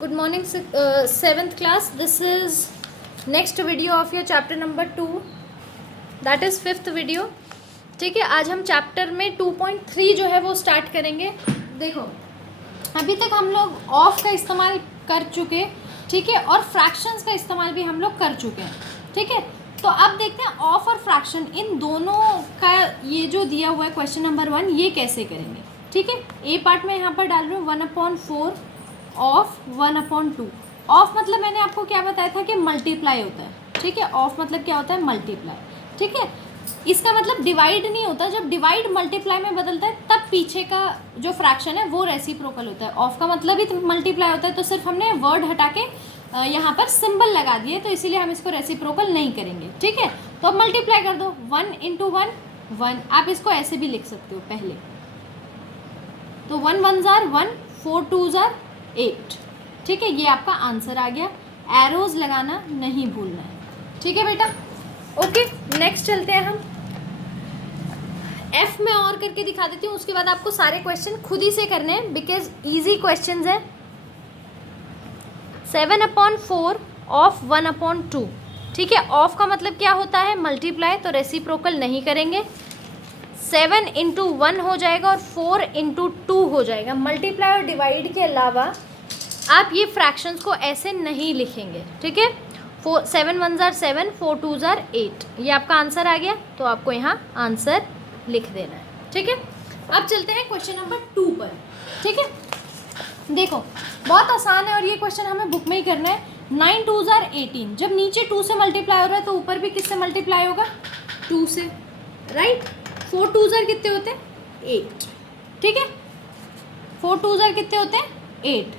Good morning, 7th class. This is next video of your chapter number 2, that is 5th video. ठीक है, आज हम chapter में 2.3 जो है वो स्टार्ट करेंगे. देखो, अभी तक हम लोग ऑफ का इस्तेमाल कर चुके, ठीक है, और फ्रैक्शंस का इस्तेमाल भी हम लोग कर चुके हैं. ठीक है, तो अब देखते हैं ऑफ और फ्रैक्शन इन दोनों का ये जो दिया हुआ है क्वेश्चन नंबर 1 ये कैसे करेंगे. ठीक है, ए पार्ट में यहाँ पर डाल रही हूँ 1/4 ऑफ 1/2. ऑफ मतलब मैंने आपको क्या बताया था कि मल्टीप्लाई होता है. ठीक है, ऑफ मतलब क्या होता है, मल्टीप्लाई. ठीक है, इसका मतलब डिवाइड नहीं होता. जब डिवाइड मल्टीप्लाई में बदलता है तब पीछे का जो फ्रैक्शन है वो रेसिप्रोकल होता है. ऑफ का मतलब ही मल्टीप्लाई होता है, तो सिर्फ हमने वर्ड हटा के यहाँ पर सिंबल लगा दिए, तो इसीलिए हम इसको रेसिप्रोकल नहीं करेंगे. ठीक है, तो अब मल्टीप्लाई कर दो. 1 × 1 1. आप इसको ऐसे भी लिख सकते हो पहले. तो 1 1 * 1, 4 2 * 8. ठीक है, ये आपका आंसर आ गया. एरोज लगाना नहीं भूलना है. ठीक है बेटा, ओके. नेक्स्ट चलते हैं हम. एफ में और करके दिखा देती हूँ, उसके बाद आपको सारे क्वेश्चन खुद ही से करने हैं बिकॉज इजी क्वेश्चंस है. 7/4 ऑफ 1/2. ठीक है, ऑफ का मतलब क्या होता है, मल्टीप्लाई, तो रेसिप्रोकल नहीं करेंगे. 7 × 1 हो जाएगा और 4 × 2 हो जाएगा. मल्टीप्लाई और डिवाइड के अलावा आप ये फ्रैक्शंस को ऐसे नहीं लिखेंगे. ठीक है, 7 1 * 7, 4 2 * 8. ये आपका आंसर आ गया, तो आपको यहाँ आंसर लिख देना है. ठीक है, अब चलते हैं क्वेश्चन नंबर 2 पर. ठीक है, देखो बहुत आसान है और ये क्वेश्चन हमें बुक में ही करना है. 9 2 * 18. जब नीचे 2 से मल्टीप्लाई हो रहा है तो ऊपर भी किससे मल्टीप्लाई होगा, 2 से, राइट. 4 2 * कितने होते हैं, 8. ठीक है, 4 2 * कितने होते हैं, 8.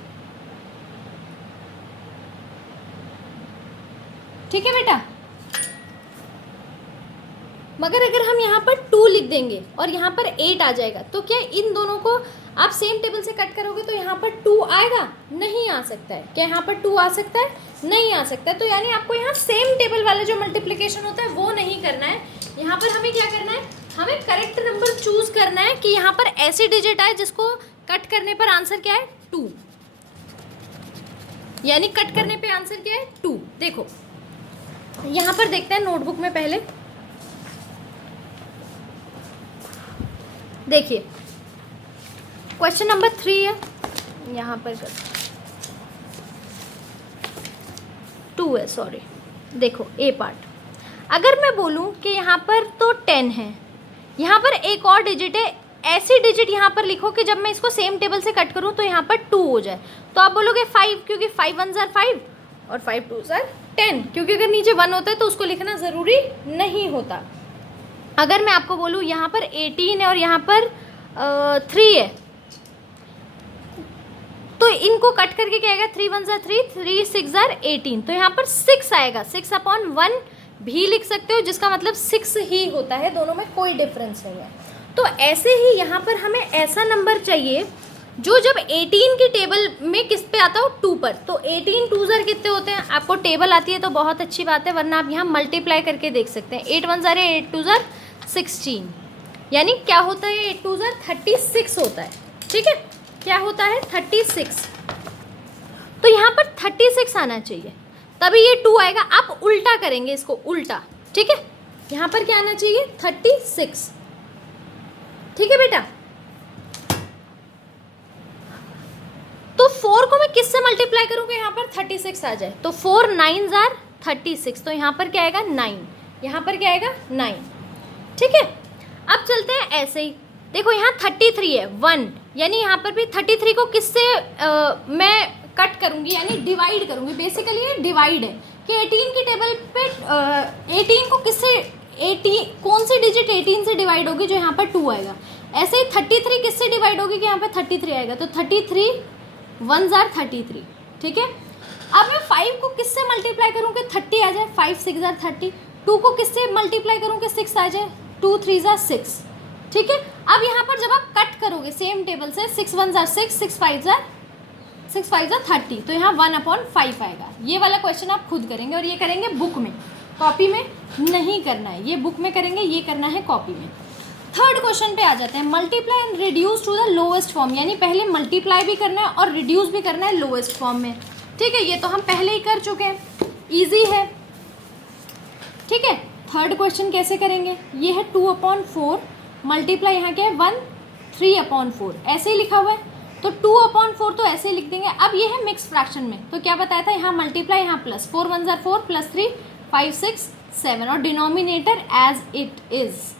ठीक है बेटा, मगर अगर हम यहाँ पर 2 लिख देंगे और यहाँ पर 8 आ जाएगा तो क्या इन दोनों को आप सेम टेबल से कट करोगे तो यहाँ पर 2 आएगा, नहीं आ सकता है. क्या यहाँ पर 2 आ सकता है, नहीं आ सकता है. तो यानी आपको यहाँ सेम टेबल वाला जो मल्टीप्लिकेशन होता है वो नहीं करना है. यहाँ पर हमें क्या करना है, हमें करेक्ट नंबर चूज करना है कि यहाँ पर ऐसी डिजिट आए जिसको कट करने पर आंसर क्या है, 2. यानी कट करने पे आंसर क्या है, 2. देखो यहाँ पर देखते हैं नोटबुक में. पहले देखिए क्वेश्चन नंबर 3 है, यहाँ पर 2 है, सॉरी. देखो ए पार्ट, अगर मैं बोलूँ कि यहाँ पर तो 10 है, यहाँ पर एक और डिजिट है, ऐसी डिजिट यहाँ पर लिखो कि जब मैं इसको सेम टेबल से कट करूँ तो यहाँ पर 2 हो जाए. तो आप बोलोगे 5, क्योंकि 5 1 * 5 और 5 2 * 10, क्योंकि अगर नीचे 1 होता है तो उसको लिखना ज़रूरी नहीं होता. अगर मैं आपको बोलूँ यहाँ पर 18 है और यहाँ पर 3 है, तो इनको कट करके क्या आएगा, 3 1 * 3, 3 6 * 18. तो यहाँ पर 6 आएगा. 6/1 भी लिख सकते हो, जिसका मतलब 6 ही होता है, दोनों में कोई डिफरेंस नहीं है. तो ऐसे ही यहाँ पर हमें ऐसा नंबर चाहिए जो जब 18 की टेबल में किस पे आता हो, 2 पर. तो 18 2 * कितने होते हैं, आपको टेबल आती है तो बहुत अच्छी बात है, वरना आप यहाँ मल्टीप्लाई करके देख सकते हैं. 8 1 * 8 2 * 16. यानी क्या होता है, 8 2 * 36 होता है. ठीक है, क्या होता है, 36. तो यहाँ पर 36 आना चाहिए, तभी ये 2 आएगा. आप उल्टा करेंगे इसको, उल्टा. ठीक है, यहाँ पर क्या आना चाहिए, 36. ठीक है बेटा, तो 4 को मैं किससे मल्टीप्लाई करूँगा, यहाँ पर 36 आ जाए. तो 4 9 * 36. तो यहाँ पर क्या आएगा, 9. यहाँ पर क्या आएगा, 9. ठीक है, अब चलते हैं ऐसे ही. देखो यहाँ 33 है, 1. यानी यहाँ पर भी 33 को किससे मैं कट करूँगी, यानी डिवाइड करूँगी. बेसिकली ये डिवाइड है कि 18 की टेबल पे 18 को किससे, 18 कौन सी डिजिट 18 से डिवाइड होगी, जो यहाँ पर 2 आएगा. ऐसे ही 33 किससे डिवाइड होगी कि यहाँ पर 33 आएगा. तो 33 1 * 33. ठीक है, अब मैं 5 को किससे मल्टीप्लाई करूँ कि 30 आ जाए, 5 6 * 30. 2 को किससे मल्टीप्लाई करूँ कि 6 आ जाए, 2 3 * 6. ठीक है, अब यहाँ पर जब आप कट करोगे सेम टेबल से, 6 1 * 6, 6 5 * 30. तो यहाँ 1/5 आएगा. ये वाला क्वेश्चन आप खुद करेंगे और ये करेंगे बुक में, कॉपी में नहीं करना है. ये बुक में करेंगे, ये करना है कॉपी में. थर्ड क्वेश्चन पे आ जाते हैं, multiply and reduce to the lowest form, यानी पहले मल्टीप्लाई भी करना है और रिड्यूस भी करना है लोएस्ट फॉर्म में। ठीक है, ये तो हम पहले ही कर चुके हैं, ईजी है। ठीक है, थर्ड क्वेश्चन कैसे करेंगे, ये है 2/4 मल्टीप्लाई यहाँ क्या है 1 3/4, ऐसे ही लिखा हुआ है, तो 2/4 तो ऐसे ही लिख देंगे। अब ये है मिक्स फ्रैक्शन में, तो क्या बताया था, यहाँ मल्टीप्लाई, यहाँ प्लस, 4 1 ज़ा 4 प्लस 3 5 6 7 और डिनोमिनेटर एज इट इज़।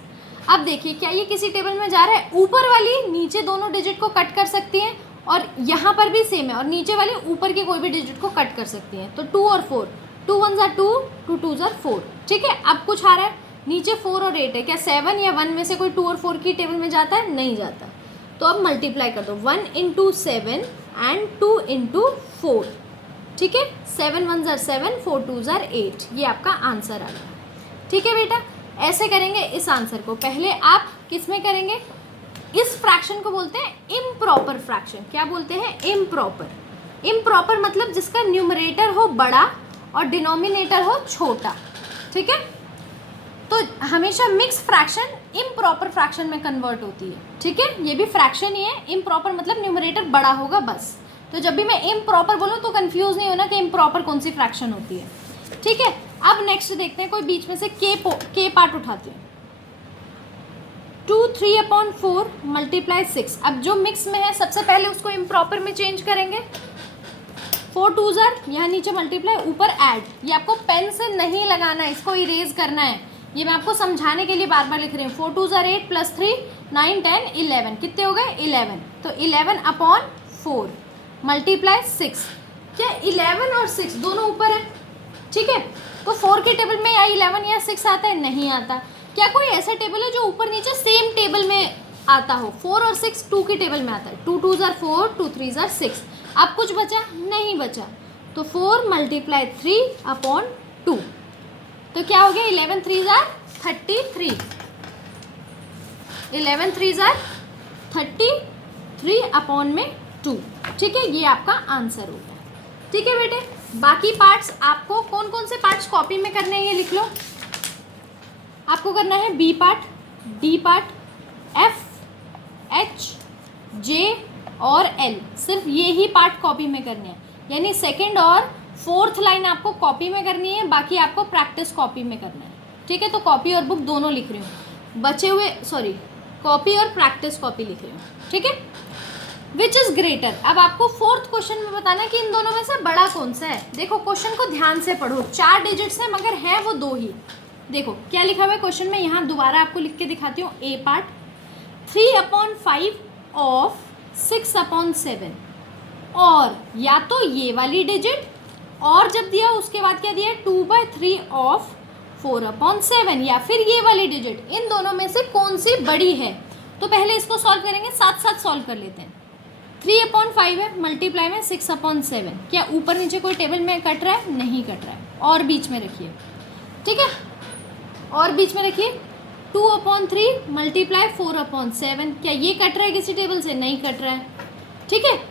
अब देखिए क्या ये किसी टेबल में जा रहा है, ऊपर वाली नीचे दोनों डिजिट को कट कर सकती हैं और यहाँ पर भी सेम है, और नीचे वाली ऊपर के कोई भी डिजिट को कट कर सकती हैं। तो 2 और 4, 2 1 ज़ा 2 2 2 ज़ा 4। ठीक है, अब कुछ आ रहा है, नीचे 4 और 8 है, क्या 7 या 1 में से कोई 2 और 4 की टेबल में जाता है, नहीं जाता। तो अब मल्टीप्लाई कर दो, 1 × 7 एंड 2 × 4। ठीक है, 7 1 ज़ा 7 4 2 ज़ा 8, ये आपका आंसर आ गया। ठीक है बेटा, ऐसे करेंगे इस आंसर को। पहले आप किस में करेंगे, इस फ्रैक्शन को बोलते हैं इम्प्रॉपर फ्रैक्शन। क्या बोलते हैं, इम्प्रॉपर। इम्प्रॉपर मतलब जिसका न्यूमरेटर हो बड़ा और डिनोमिनेटर हो छोटा। ठीक है, तो हमेशा मिक्स फ्रैक्शन इम्प्रॉपर फ्रैक्शन में कन्वर्ट होती है। ठीक है, ये भी फ्रैक्शन ही है, इम्प्रॉपर मतलब न्यूमरेटर बड़ा होगा बस। तो जब भी मैं इम्प्रॉपर बोलूँ तो कंफ्यूज नहीं होना कि इम्प्रॉपर कौन सी फ्रैक्शन होती है। ठीक है, अब नेक्स्ट देखते हैं, कोई बीच में से के पार्ट उठाते हैं। 2 3/4 मल्टीप्लाई 6। अब जो मिक्स में है सबसे पहले उसको इम्प्रॉपर में चेंज करेंगे। 4 2 ज़ा, यहाँ नीचे मल्टीप्लाई ऊपर ऐड। ये आपको पेन से नहीं लगाना है, इसको इरेज करना है, ये मैं आपको समझाने के लिए बार बार लिख रही हूँ। 4 2 ज़ा 8 प्लस 3 9 10 11, कितने हो गए 11। तो 11/4 मल्टीप्लाई 6। क्या 11 और 6 दोनों ऊपर है, ठीक है, तो 4 के टेबल में या 11 या 6 आता है, नहीं आता। क्या कोई ऐसा टेबल है जो ऊपर नीचे सेम टेबल में आता हो, 4 और 6 2 के टेबल में आता है। 2 2 ज़ा 4 2 3 ज़ा 6। अब कुछ बचा, नहीं बचा, तो 4 मल्टीप्लाई 3/2। तो क्या हो गया, 11 3 ज़ा 33, 11 3 ज़ा 33/2। ठीक है, ये आपका आंसर हो गया। ठीक है बेटे, बाकी पार्ट्स आपको कौन कौन से पार्ट्स कॉपी में करने हैं ये लिख लो। आपको करना है B part, D part, F, H, J और एल, सिर्फ ये ही पार्ट कॉपी में करने हैं। यानी सेकंड और फोर्थ लाइन आपको कॉपी में करनी है, बाकी आपको प्रैक्टिस कॉपी में करना है। ठीक है, तो कॉपी और बुक दोनों लिख रही हूँ, बचे हुए कॉपी और प्रैक्टिस कॉपी लिख रही हूँ। ठीक है, विच इज़ ग्रेटर। अब आपको फोर्थ क्वेश्चन में बताना है कि इन दोनों में से बड़ा कौन सा है। देखो क्वेश्चन को ध्यान से पढ़ो, 4 डिजिट्स हैं मगर हैं वो 2 ही। देखो क्या लिखा हुआ है क्वेश्चन में, यहाँ दोबारा आपको लिख के दिखाती हूँ। ए पार्ट 3/5 ऑफ 6/7, और या तो ये वाली डिजिट, और जब दिया उसके बाद क्या दिया 2/3 ऑफ 4/7, या फिर ये वाली डिजिट। इन दोनों में से कौन सी बड़ी है। तो पहले इसको सॉल्व करेंगे, साथ साथ सॉल्व कर लेते हैं। 3/5 है मल्टीप्लाई में 6/7। क्या ऊपर नीचे कोई टेबल में कट रहा है, नहीं कट रहा है, और बीच में रखिए। ठीक है, और बीच में रखिए 2/3 मल्टीप्लाई 4/7। क्या ये कट रहा है किसी टेबल से, नहीं कट रहा है। ठीक है,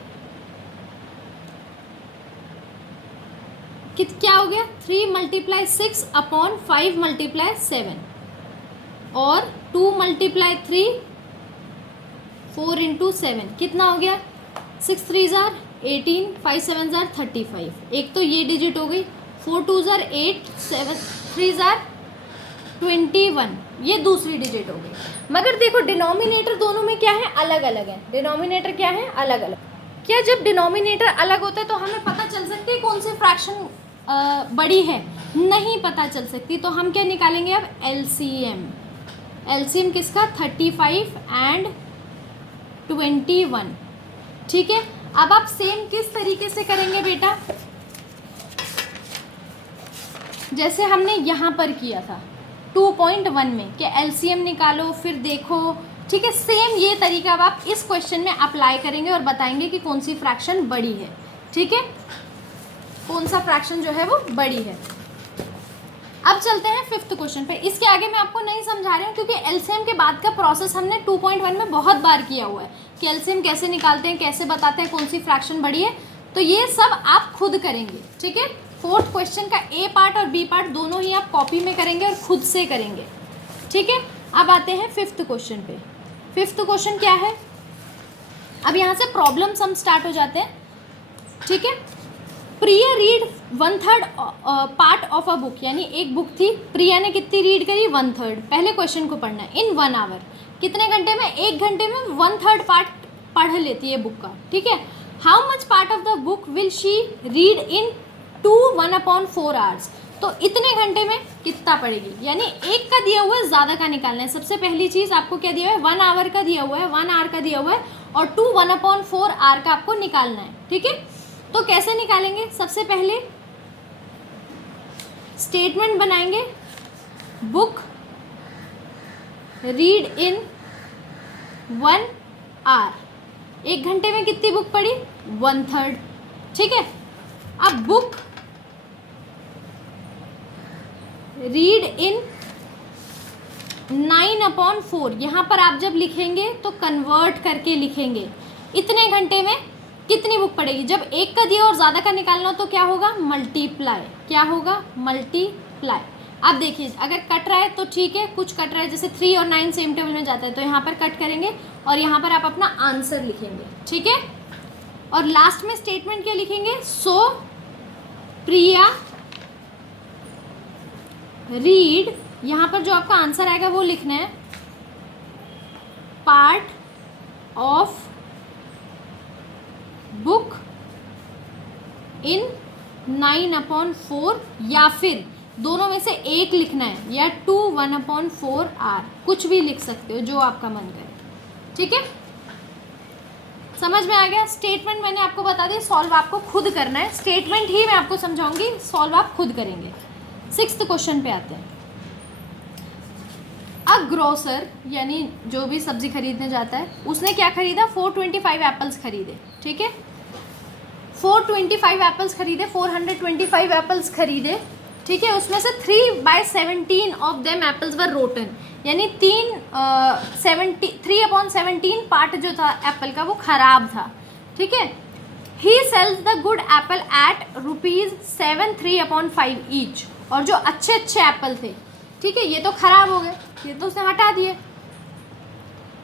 क्या हो गया 3 मल्टीप्लाई 6/5 मल्टीप्लाई 7, और 2 मल्टीप्लाई 3 4 × 7, कितना हो गया 6 3 ज़ा 18 5 7 ज़ा 35। एक तो ये डिजिट हो गई, 4 2 ज़ा 8 7 3 ज़ा 21, ये दूसरी डिजिट हो गई। मगर देखो डिनोमिनेटर दोनों में क्या है, अलग अलग है। डिनोमिनेटर क्या है, अलग अलग। क्या जब डिनोमिनेटर अलग होता है तो हमें पता चल सकती है कौन सी फ्रैक्शन बड़ी है, नहीं पता चल सकती। तो हम क्या निकालेंगे अब, एलसीएम। एलसीएम किसका, 35 एंड 21। ठीक है, अब आप सेम किस तरीके से करेंगे बेटा, जैसे हमने यहाँ पर किया था 2.1 में, कि एलसीएम निकालो फिर देखो। ठीक है, सेम ये तरीका अब आप इस क्वेश्चन में अप्लाई करेंगे और बताएंगे कि कौन सी फ्रैक्शन बड़ी है। ठीक है, कौन सा फ्रैक्शन जो है वो बड़ी है। अब चलते हैं 5th क्वेश्चन पे। इसके आगे मैं आपको नहीं समझा रही हूँ क्योंकि एलसीएम के बाद का प्रोसेस हमने 2.1 में बहुत बार किया हुआ है कि एलसीएम कैसे निकालते हैं, कैसे बताते हैं कौन सी फ्रैक्शन बड़ी है। तो ये सब आप खुद करेंगे। ठीक है, 4th क्वेश्चन का ए पार्ट और बी पार्ट दोनों ही आप कॉपी में करेंगे और खुद से करेंगे। ठीक है, अब आते हैं फिफ्थ क्वेश्चन पे। फिफ्थ क्वेश्चन क्या है, अब यहाँ से प्रॉब्लम्स हम स्टार्ट हो जाते हैं, ठीक है। Priya read 1/3 part of a book, यानी एक बुक थी, प्रिया ने कितनी रीड करी, 1/3। पहले क्वेश्चन को पढ़ना है, इन 1 आवर, कितने घंटे में, 1 घंटे में 1/3 पार्ट पढ़ लेती है बुक का, ठीक है। How much part of the book will she read in 1/4 hours, तो इतने घंटे में कितना पढ़ेगी, यानी एक का दिया हुआ है, ज़्यादा का निकालना है। सबसे पहली चीज़ आपको क्या दिया हुआ है, 1 आवर का दिया हुआ है, 1 आवर का दिया हुआ है, और 1/4 आवर का आपको निकालना है, ठीक है। तो कैसे निकालेंगे, सबसे पहले स्टेटमेंट बनाएंगे, बुक रीड इन 1 आवर, 1 घंटे में कितनी बुक पढ़ी, 1/3, ठीक है। अब बुक रीड इन 9/4, यहाँ पर आप जब लिखेंगे तो कन्वर्ट करके लिखेंगे, इतने घंटे में कितनी बुक पड़ेगी। जब एक का दिया और ज़्यादा का निकालना हो तो क्या होगा, मल्टीप्लाई, क्या होगा, मल्टीप्लाई। अब देखिए अगर कट रहा है तो ठीक है, कुछ कट रहा है, जैसे 3 और 9 सेम टेबल में जाता है तो यहाँ पर कट करेंगे और यहाँ पर आप अपना आंसर लिखेंगे, ठीक है। और लास्ट में स्टेटमेंट क्या लिखेंगे, सो प्रिया रीड, यहाँ पर जो आपका आंसर आएगा वो लिखना है, पार्ट ऑफ बुक इन 9/4, या फिर दोनों में से एक लिखना है, या 1/4 आर, कुछ भी लिख सकते हो जो आपका मन करे, ठीक है। समझ में आ गया। स्टेटमेंट मैंने आपको बता दिया, सॉल्व आपको खुद करना है, स्टेटमेंट ही मैं आपको समझाऊंगी, सॉल्व आप खुद करेंगे। 6th क्वेश्चन पे आते हैं। अ ग्रोसर, यानी जो भी सब्जी खरीदने जाता है, उसने क्या खरीदा, 425 एप्पल्स खरीदे, ठीक है। 425 एप्पल्स खरीदे, 425 एप्पल्स खरीदे, ठीक है। उसमें से 3/17 of them apples were rotten, यानी 3/17 पार्ट जो था एप्पल का वो खराब था, ठीक है। He sells the good apple at ₹7 3/5 each, और जो अच्छे अच्छे एप्पल थे, ठीक है, ये तो खराब हो गए, ये तो उसने हटा दिए,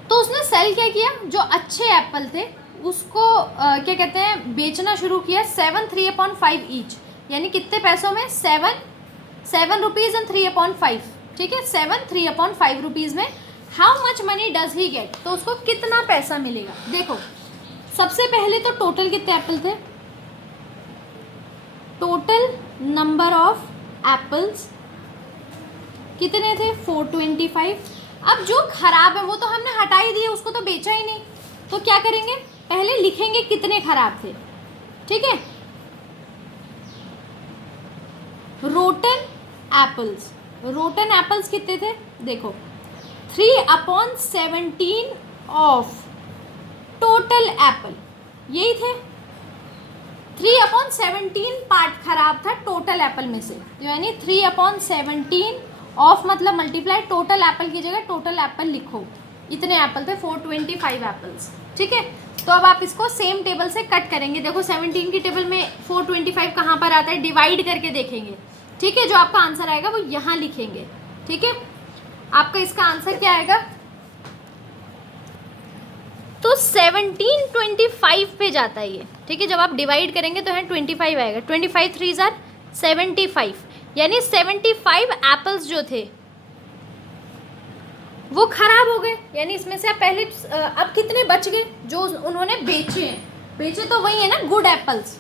तो उसने सेल क्या किया, जो अच्छे एप्पल थे उसको क्या कहते हैं, बेचना शुरू किया 7 3/5 ईच, यानी कितने पैसों में, 7 रुपीज़ एंड 3/5, ठीक है, 7 3/5 रुपीज़ में। How much money does he get, तो उसको कितना पैसा मिलेगा। देखो सबसे पहले तो टोटल कितने एप्पल थे, टोटल नंबर ऑफ एप्पल्स कितने थे, 425। अब जो खराब है वो तो हमने हटा ही दिया, उसको तो बेचा ही नहीं, तो क्या करेंगे, पहले लिखेंगे कितने खराब थे, ठीक है। रोटन एप्पल्स, रोटन एप्पल्स कितने थे, देखो 3/17 ऑफ टोटल एप्पल, यही थे। 3/17 पार्ट खराब था टोटल एप्पल में से, यानी 3/17 ऑफ मतलब मल्टीप्लाई, टोटल एप्पल की जगह टोटल एप्पल लिखो, इतने एप्पल थे, 425 एप्पल्स, ठीक है। तो अब आप इसको सेम टेबल से कट करेंगे, देखो 17 की टेबल में 425 कहाँ पर आता है, डिवाइड करके देखेंगे, ठीक है। जो आपका आंसर आएगा वो यहाँ लिखेंगे, ठीक है। आपका इसका आंसर क्या आएगा, तो 1725 पे जाता है ये, ठीक है। जब आप डिवाइड करेंगे तो यहाँ 25 आएगा, 25 3 ज़ार 75, यानी 75 एप्पल्स जो थे वो खराब हो गए, यानी इसमें से आप पहले अब कितने बच गए जो उन्होंने बेचे हैं, बेचे तो वही है ना गुड एप्पल्स,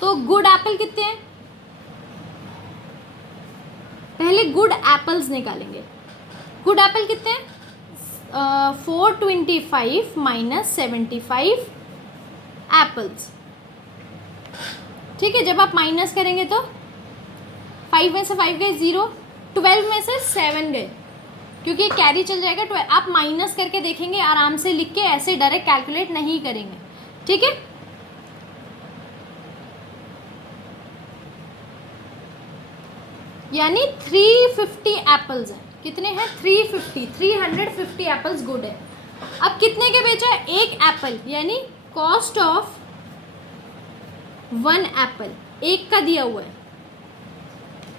तो गुड एप्पल कितने हैं, पहले गुड एप्पल्स निकालेंगे, गुड एप्पल कितने हैं, 425 माइनस 75 एप्पल्स, ठीक है। जब आप माइनस करेंगे तो 5 में से 5 गए 0, 12 में से 7 गए, क्योंकि ये कैरी चल जाएगा, 12 आप माइनस करके देखेंगे आराम से लिख के, ऐसे डायरेक्ट कैलकुलेट नहीं करेंगे, ठीक है। यानी 350 एप्पल्स हैं, कितने हैं, 350 एप्पल्स गुड है। अब कितने के बेचा है, एक एप्पल, यानी कॉस्ट ऑफ 1 एप्पल, एक का दिया हुआ है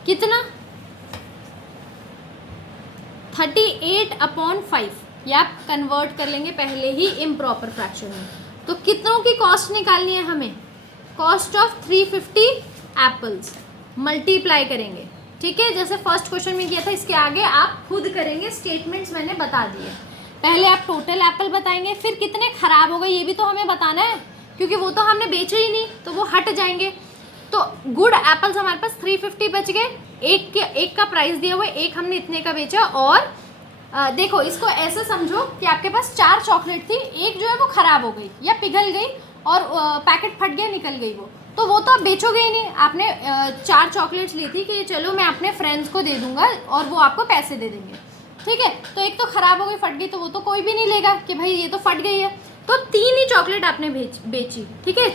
कितना, 38/5, या आप कन्वर्ट कर लेंगे पहले ही इम्प्रॉपर फ्रैक्शन में। तो कितनों की कॉस्ट निकालनी है हमें? कॉस्ट ऑफ 350 एप्पल्स मल्टीप्लाई करेंगे, ठीक है, जैसे फर्स्ट क्वेश्चन में किया था। इसके आगे आप खुद करेंगे, स्टेटमेंट्स मैंने बता दिए। पहले आप टोटल एप्पल बताएंगे, फिर कितने खराब हो गए ये भी तो हमें बताना है, क्योंकि वो तो हमने बेचे ही नहीं, तो वो हट जाएंगे। तो गुड एप्पल्स हमारे पास 350 बच गए, एक का प्राइस दिया हुआ है, एक हमने इतने का बेचा। और देखो इसको ऐसे समझो कि आपके पास 4 चॉकलेट थी, एक जो है वो ख़राब हो गई या पिघल गई और पैकेट फट गया, निकल गई वो, तो वो तो आप बेचोगे ही नहीं। आपने 4 चॉकलेट्स ली थी कि चलो मैं अपने फ्रेंड्स को दे दूंगा और वो आपको पैसे दे देंगे, ठीक है। तो एक तो ख़राब हो गई, फट गई, तो वो तो कोई भी नहीं लेगा कि भाई ये तो फट गई है। तो 3 ही चॉकलेट आपने बेची, ठीक है,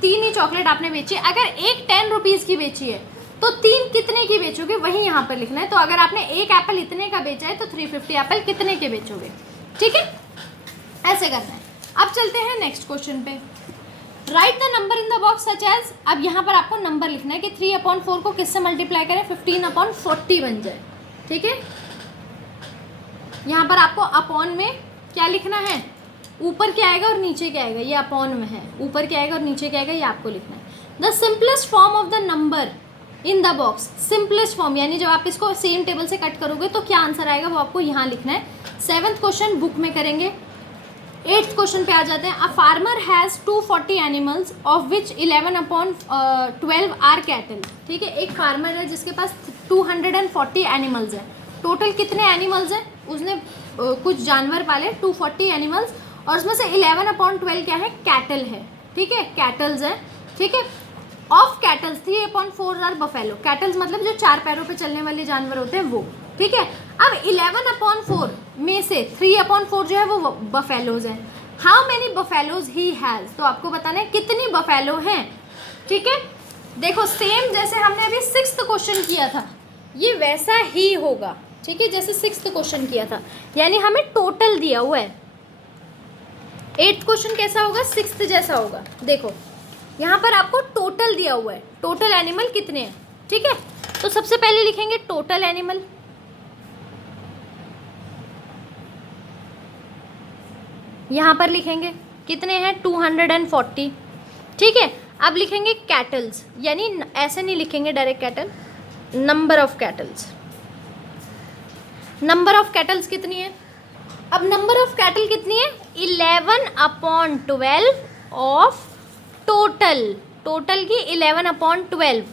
3 ही चॉकलेट आपने बेची। अगर एक 10 रुपीज़ की बेची है तो 3 कितने की बेचोगे वही यहाँ पर लिखना है। तो अगर आपने एक एप्पल इतने का बेचा है तो 350 एप्पल कितने के बेचोगे, ठीक है, ऐसे करना है। अब चलते हैं नेक्स्ट क्वेश्चन पे। Write the number in the box such as, अब यहाँ पर आपको नंबर लिखना है कि 3/4 को किससे मल्टीप्लाई करें 15/40 बन जाए, ठीक है। यहाँ पर आपको अपॉन में क्या लिखना है, ऊपर क्या आएगा और नीचे क्या आएगा, ये अपॉन में है, ऊपर क्या आएगा और नीचे क्या आएगा ये आपको लिखना है। The simplest form of the number in the box, simplest form यानी जब आप इसको सेम टेबल से कट करोगे तो क्या आंसर आएगा वो आपको यहाँ लिखना है। 7th क्वेश्चन बुक में करेंगे। 8th क्वेश्चन पे आ जाते हैं। A farmer has 240 animals of which 11/12 are cattle, ठीक है। एक फार्मर है जिसके पास 240 एनिमल्स हैं। टोटल कितने एनिमल्स हैं, उसने कुछ जानवर पाले 240 एनिमल्स, और उसमें से 11/12 क्या है, कैटल है, ठीक है, कैटल्स हैं, ठीक है। Of cattles 3/4 are buffalo, cattles मतलब जो 4 पैरों पे चलने वाले जानवर होते हैं वो, ठीक है। अब 11/4 में से 3/4 जो है वो बफेलोज हैं। How many buffaloes he has, तो आपको बताना है कितनी बफेलो हैं, ठीक है। देखो सेम जैसे हमने अभी 6th क्वेश्चन किया था ये वैसा ही होगा, ठीक है, जैसे 6th क्वेश्चन किया था, यानी हमें टोटल दिया हुआ है। 8th क्वेश्चन कैसा होगा, 6th जैसा होगा। देखो यहाँ पर आपको टोटल दिया हुआ है, टोटल एनिमल कितने हैं, ठीक है। तो सबसे पहले लिखेंगे टोटल एनिमल, यहाँ पर लिखेंगे कितने हैं 240, ठीक है। अब लिखेंगे कैटल्स, यानी ऐसे नहीं लिखेंगे direct cattle, number of kettles, number of kettles कितनी है। अब नंबर ऑफ कैटल कितनी है, 11/12 ऑफ टोटल, टोटल की 11/12,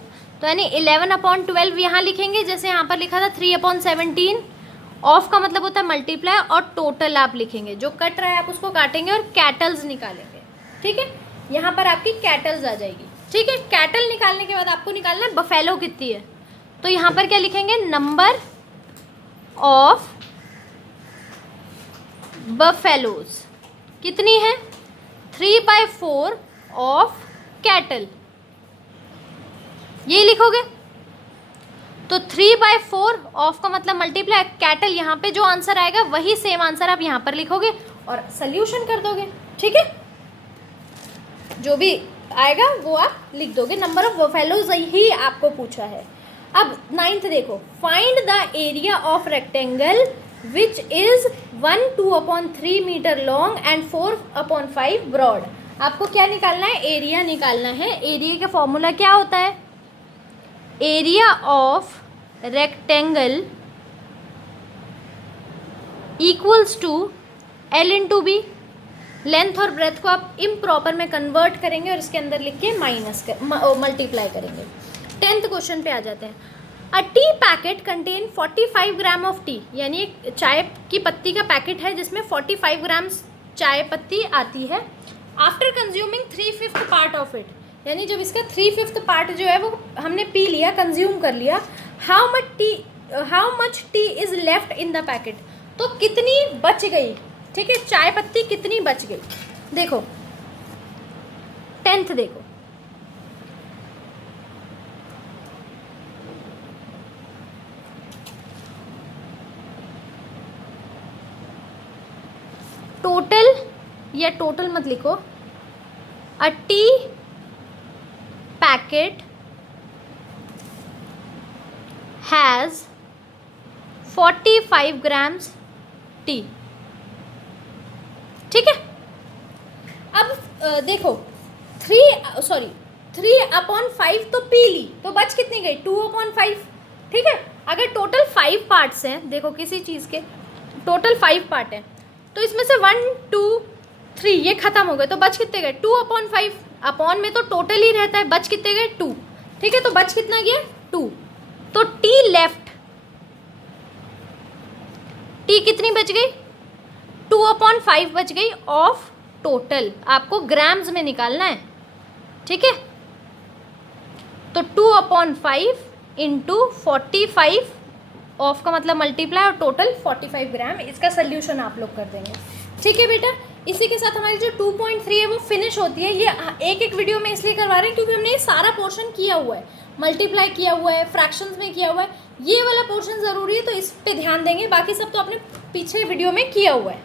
तो यानी 11/12 यहाँ लिखेंगे, जैसे यहाँ पर लिखा था 3/17। ऑफ का मतलब होता है मल्टीप्लाई, और टोटल आप लिखेंगे, जो कट रहा है आप उसको काटेंगे और कैटल्स निकालेंगे, ठीक है। यहाँ पर आपकी कैटल्स आ जाएगी, ठीक है। कैटल निकालने के बाद आपको निकालना है बफेलो कितनी है, तो यहाँ पर क्या लिखेंगे, नंबर ऑफ बफेलोज कितनी है, 3/4 ऑफ कैटल, ये लिखोगे। तो 3/4 ऑफ का मतलब मल्टीप्लाई, कैटल यहाँ पे जो आंसर आएगा वही सेम आंसर आप यहाँ पर लिखोगे और सल्यूशन कर दोगे, ठीक है। जो भी आएगा वो आप लिख दोगे, नंबर ऑफ बफेलोज ही आपको पूछा है। अब 9th देखो, find the area of rectangle which is 1/2/3 metre long and 4/5 broad. आपको क्या निकालना है, एरिया निकालना है। एरिया का फॉर्मूला क्या होता है, area of rectangle equals to L × B। Length और ब्रेथ को आप इम्प्रॉपर में कन्वर्ट करेंगे और इसके अंदर लिख के मल्टीप्लाई करेंगे। 10th क्वेश्चन पे आ जाते हैं। A tea packet contain 45 gram of tea, यानी एक चाय की पत्ती का पैकेट है जिसमें 45 ग्राम चाय पत्ती आती है। After consuming 3/5 part of it, यानी जब इसका 3/5 पार्ट जो है वो हमने पी लिया, कंज्यूम कर लिया। How much T is left in the packet, तो कितनी बच गई, ठीक है, चाय पत्ती कितनी बच गई। देखो 10th देखो, टोटल या टोटल मत लिखो, a tea packet has 45 grams tea. ठीक है, अब देखो 3/5 तो पी ली तो बच कितनी गई, 2/5। ठीक है, अगर टोटल 5 पार्ट्स हैं, देखो किसी चीज़ के टोटल 5 पार्ट हैं, तो इसमें से 1 2 3 ये खत्म हो गए, तो बच कितने गए, 2/5। अपॉन में तो टोटल ही रहता है, बच कितने गए, 2। ठीक है, तो बच कितना गया, 2। तो टी लेफ्ट, टी कितनी बच गई, 2/5 बच गई ऑफ टोटल। आपको ग्राम्स में निकालना है। ठीक है, तो 2/5 इंटू 45 ऑफ का मतलब मल्टीप्लाई और टोटल 45 ग्राम। इसका सोल्यूशन आप लोग कर देंगे। ठीक है बेटा, इसी के साथ हमारी जो 2.3 है वो फिनिश होती है। ये एक एक वीडियो में इसलिए करवा रहे हैं क्योंकि हमने ये सारा पोर्शन किया हुआ है, मल्टीप्लाई किया हुआ है, फ्रैक्शंस में किया हुआ है। ये वाला पोर्शन ज़रूरी है, तो इस पे ध्यान देंगे। बाकी सब तो आपने पीछे वीडियो में किया हुआ है।